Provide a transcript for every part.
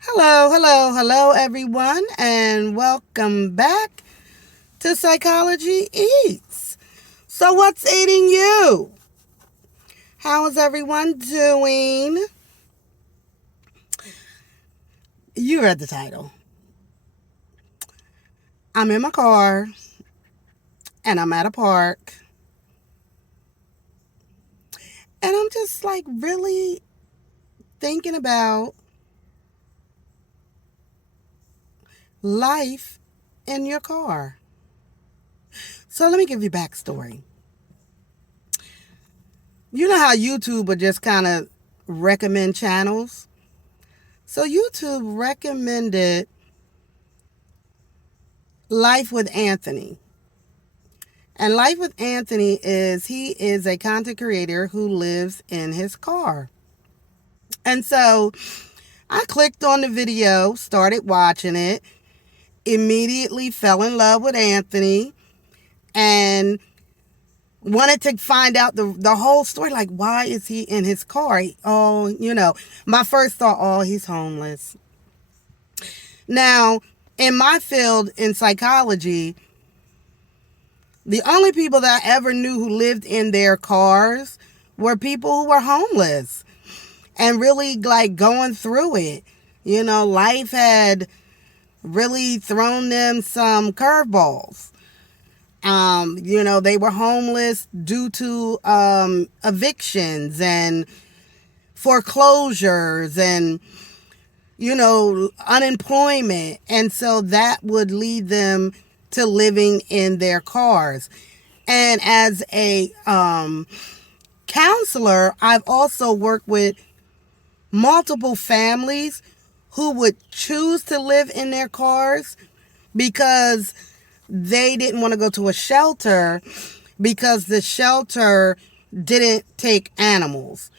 Hello, everyone, and welcome back to Psychology Eats. So, what's eating you? How is everyone doing? You read the title. I'm in my car and I'm at a park, and I'm just like really thinking about life in your car. So, let me give you backstory. You know how YouTube would just kind of recommend channels? So, YouTube recommended Life with Anthony. And Life with Anthony he is a content creator who lives in his car. And so I clicked on the video, started watching it, immediately fell in love with Anthony and wanted to find out the whole story. Like, why is he in his car? My first thought, oh, he's homeless. Now, in my field in psychology, the only people that I ever knew who lived in their cars were people who were homeless and really like going through it. Life had really thrown them some curveballs. They were homeless due to evictions and foreclosures and, unemployment. And so that would lead them to living in their cars. And as a counselor, I've also worked with multiple families who would choose to live in their cars because they didn't want to go to a shelter because the shelter didn't take animals.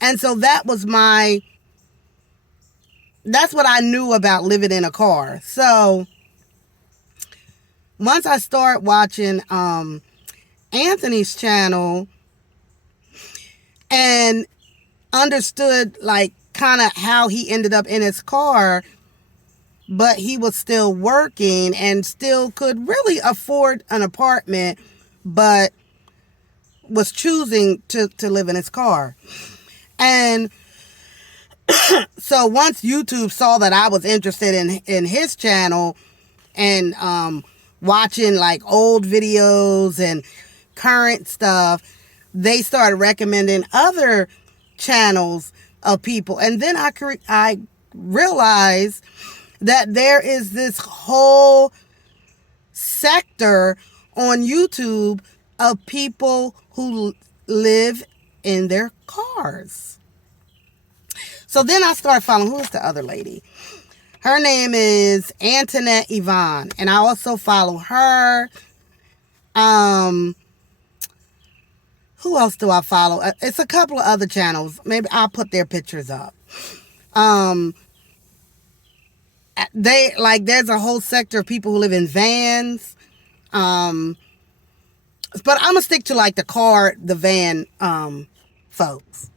And so that's what I knew about living in a car. So once I start watching Anthony's channel and understood like kind of how he ended up in his car, but he was still working and still could really afford an apartment, but was choosing to live in his car. And so once YouTube saw that I was interested in his channel and watching like old videos and current stuff, they started recommending other channels of people. And then I realized that there is this whole sector on YouTube of people who live in their cars. So then I started following, who is the other lady? Her name is Antoinette Yvonne, and I also follow her. Who else do I follow? It's a couple of other channels. Maybe I'll put their pictures up. There's a whole sector of people who live in vans. But I'm gonna stick to like the van folks.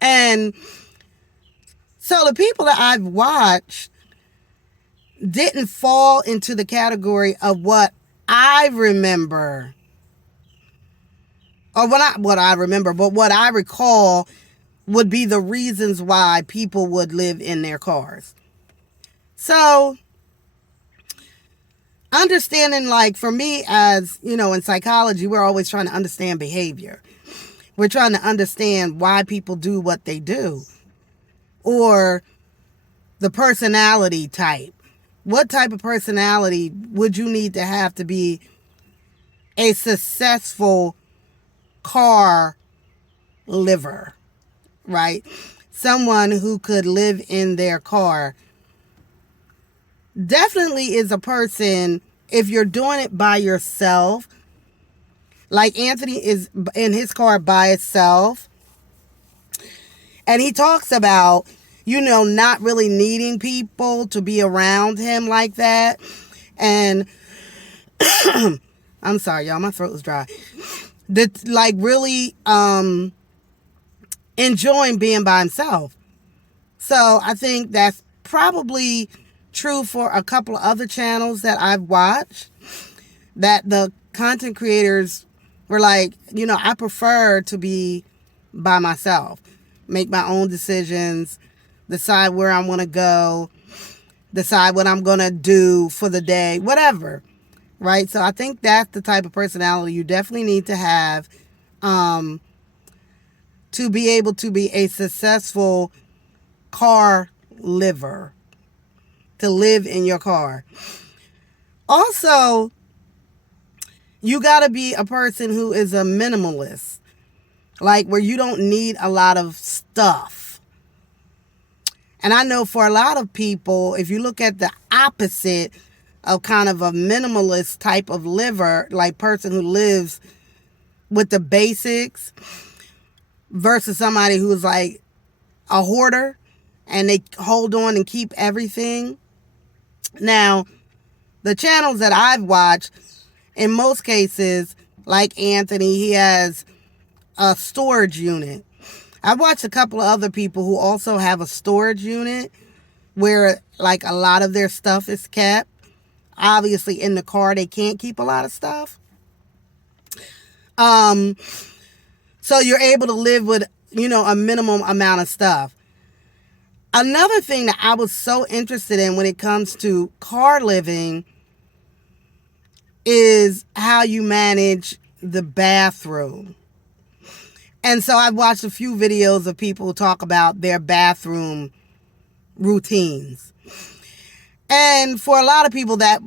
And so the people that I've watched didn't fall into the category of what I remember. Or what I remember, but what I recall would be the reasons why people would live in their cars. So understanding, like for me, as in psychology, we're always trying to understand behavior. We're trying to understand why people do what they do, or the personality type. What type of personality would you need to have to be a successful car liver, right? Someone who could live in their car definitely is a person, if you're doing it by yourself, like Anthony is in his car by himself, and he talks about, not really needing people to be around him like that. And I'm sorry, y'all, my throat was dry. Really enjoying being by himself. So I think that's probably true for a couple of other channels that I've watched, that the content creators were like, I prefer to be by myself, make my own decisions, decide where I want to go, decide what I'm going to do for the day, whatever. Right? So I think that's the type of personality you definitely need to have um, to be able to be a successful car liver, to live in your car. Also, you got to be a person who is a minimalist, like where you don't need a lot of stuff. And I know for a lot of people, if you look at the opposite of kind of a minimalist type of liver, like person who lives with the basics versus somebody who's like a hoarder and they hold on and keep everything. Now, the channels that I've watched, in most cases, like Anthony, he has a storage unit. I've watched a couple of other people who also have a storage unit where like a lot of their stuff is kept. Obviously in the car they can't keep a lot of stuff. So you're able to live with, a minimum amount of stuff. Another thing that I was so interested in when it comes to car living is how you manage the bathroom. And so I've watched a few videos of people talk about their bathroom routines. And for a lot of people that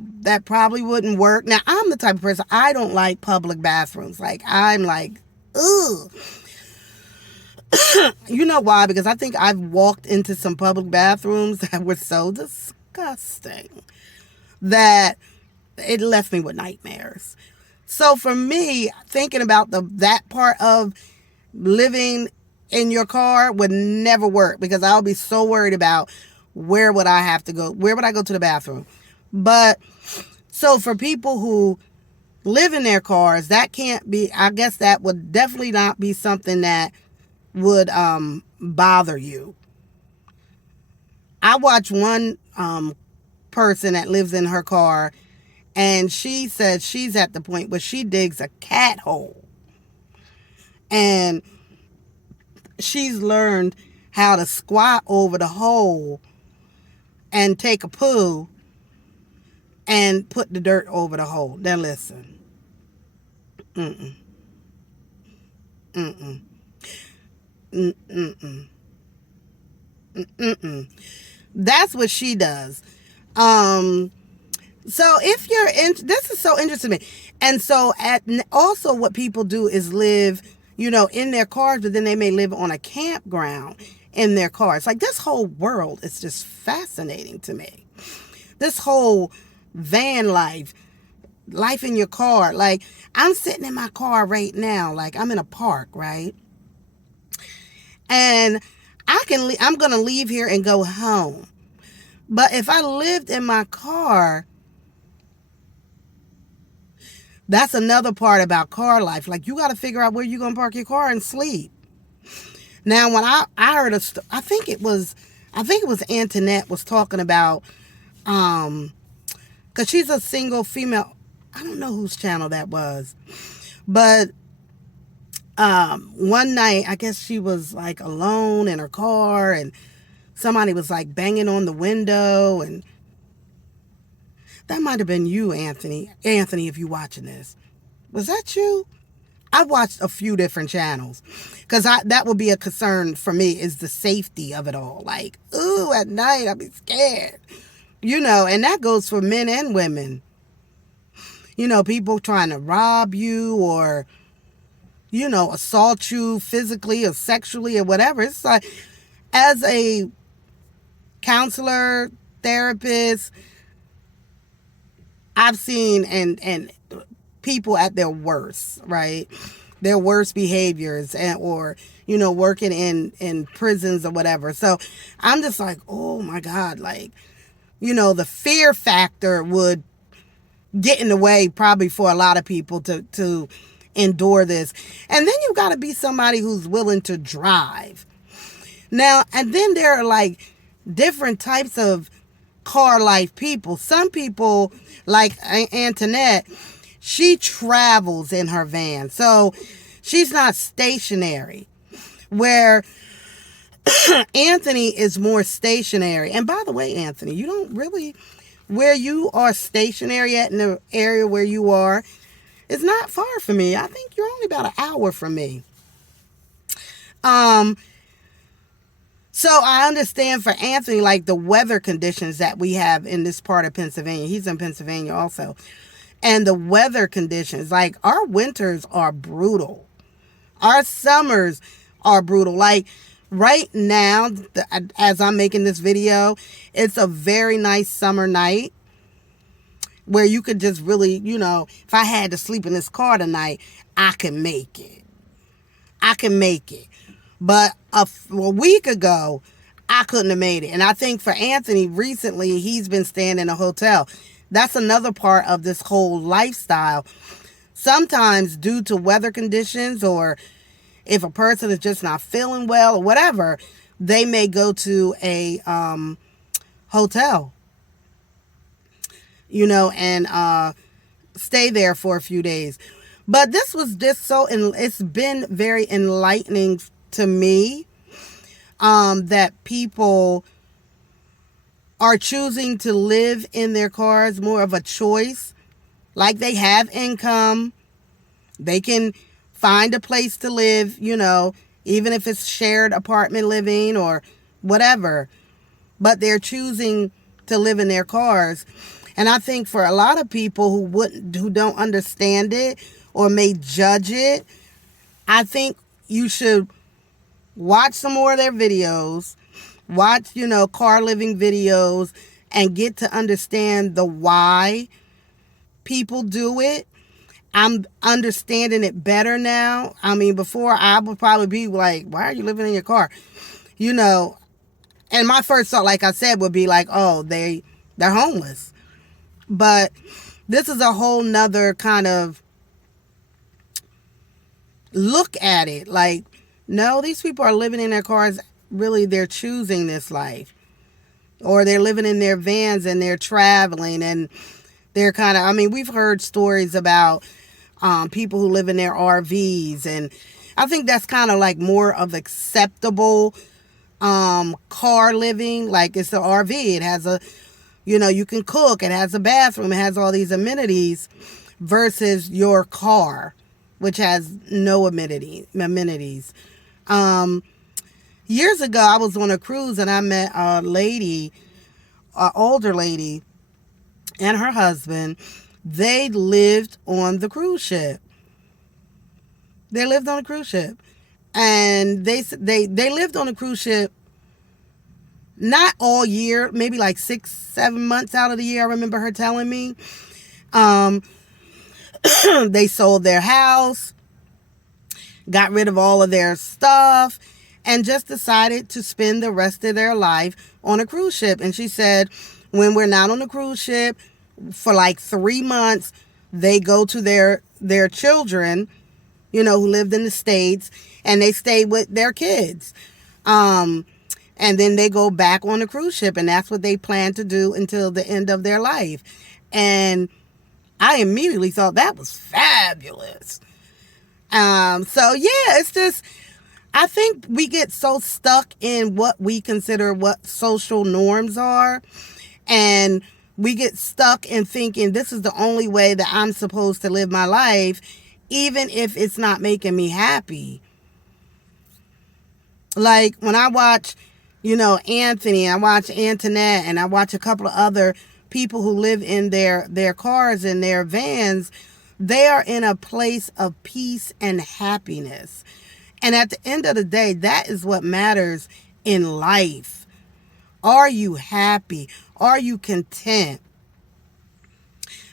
probably wouldn't work. Now, I'm the type of person, I don't like public bathrooms. Like, I'm like, ugh. You know why? Because I think I've walked into some public bathrooms that were so disgusting that it left me with nightmares. So for me, thinking about that part of living in your car would never work, because I'll be so worried about where would I have to go? Where would I go to the bathroom? But so for people who live in their cars, that can't be, I guess that would definitely not be something that would bother you. I watch one person that lives in her car, and she said she's at the point where she digs a cat hole. And she's learned how to squat over the hole and take a poo and put the dirt over the hole. Now listen. Mm-mm. Mm-mm. Mm-mm. Mm-mm. That's what she does. So if you're in, this is so interesting to me. And so also what people do is live, in their cars, but then they may live on a campground in their cars. Like, this whole world is just fascinating to me. This whole van life in your car. Like, I'm sitting in my car right now. Like, I'm in a park, right? And I'm going to leave here and go home. But if I lived in my car, that's another part about car life. Like, you got to figure out where you're going to park your car and sleep. Now, when I heard I think it was Antoinette was talking about, because she's a single female. I don't know whose channel that was. But one night, I guess she was like alone in her car, and somebody was like banging on the window, and that might have been you, Anthony. Anthony, if you're watching this. Was that you? I watched a few different channels, because that would be a concern for me, is the safety of it all. Like, ooh, at night I'd be scared. And that goes for men and women. People trying to rob you or, assault you physically or sexually or whatever. It's like, as a counselor, therapist, I've seen and people at their worst, right? Their worst behaviors, or working in prisons or whatever. So I'm just like, oh my God, like, the fear factor would get in the way probably for a lot of people to endure this. And then you got to be somebody who's willing to drive. Now, and then there are like different types of car life people. Some people, like Antoinette, she travels in her van. So she's not stationary. Where Anthony is more stationary. And by the way, Anthony, you don't really, where you are stationary at in the area where you are, is not far from me. I think you're only about an hour from me. Um, so I understand for Anthony, like the weather conditions that we have in this part of Pennsylvania. He's in Pennsylvania also. And the weather conditions, like our winters are brutal. Our summers are brutal. Like right now, as I'm making this video, it's a very nice summer night where you could just really, if I had to sleep in this car tonight, I can make it. I can make it. But a week ago, I couldn't have made it. And I think for Anthony, recently, he's been staying in a hotel. That's another part of this whole lifestyle. Sometimes due to weather conditions, or if a person is just not feeling well or whatever, they may go to a hotel, and stay there for a few days. But this was just it's been very enlightening to me that people are choosing to live in their cars, more of a choice. Like they have income, they can find a place to live, even if it's shared apartment living or whatever, but they're choosing to live in their cars. And I think for a lot of people who don't understand it or may judge it, I think you should watch some more of their videos, watch, car living videos, and get to understand the why people do it. I'm understanding it better now. I mean, before I would probably be like, why are you living in your car? And my first thought, like I said, would be like, oh, they're homeless. But this is a whole nother kind of look at it. Like, no, these people are living in their cars. Really, they're choosing this life. Or they're living in their vans and they're traveling, and they're kind of, we've heard stories about people who live in their RVs, and I think that's kind of like more of acceptable car living. Like it's the RV. It has you can cook. It has a bathroom. It has all these amenities versus your car, which has no amenities. Years ago, I was on a cruise and I met a lady, an older lady, and her husband. They lived on the cruise ship. They lived on a cruise ship. And they lived on a cruise ship not all year, maybe like 6-7 months out of the year. I remember her telling me. They sold their house, got rid of all of their stuff, and just decided to spend the rest of their life on a cruise ship. And she said, when we're not on the cruise ship for like 3 months, they go to their children, who lived in the States, and they stay with their kids. And then they go back on the cruise ship, and that's what they plan to do until the end of their life. And I immediately thought that was fabulous. So yeah, it's just, I think we get so stuck in what we consider what social norms are, and we get stuck in thinking this is the only way that I'm supposed to live my life, even if it's not making me happy. Like when I watch, Anthony, I watch Antoinette, and I watch a couple of other people who live in their cars and their vans, they are in a place of peace and happiness. And at the end of the day, that is what matters in life. Are you happy? Are you content?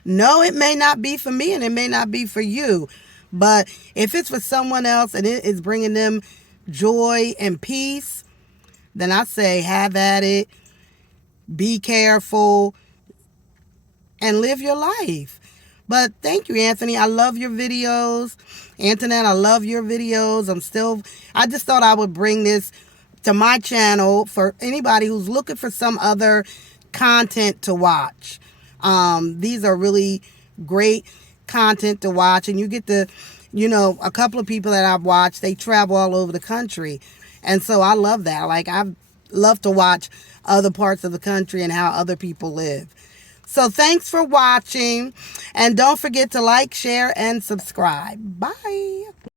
No, it may not be for me and it may not be for you. But if it's for someone else and it is bringing them joy and peace, then I say have at it. Be careful and live your life. But thank you, Anthony. I love your videos. Antoinette, I love your videos. I just thought I would bring this to my channel for anybody who's looking for some other content to watch. These are really great content to watch, and you get to, a couple of people that I've watched, they travel all over the country. And so I love that. Like, I love to watch other parts of the country and how other people live. So thanks for watching, and don't forget to like, share, and subscribe. Bye.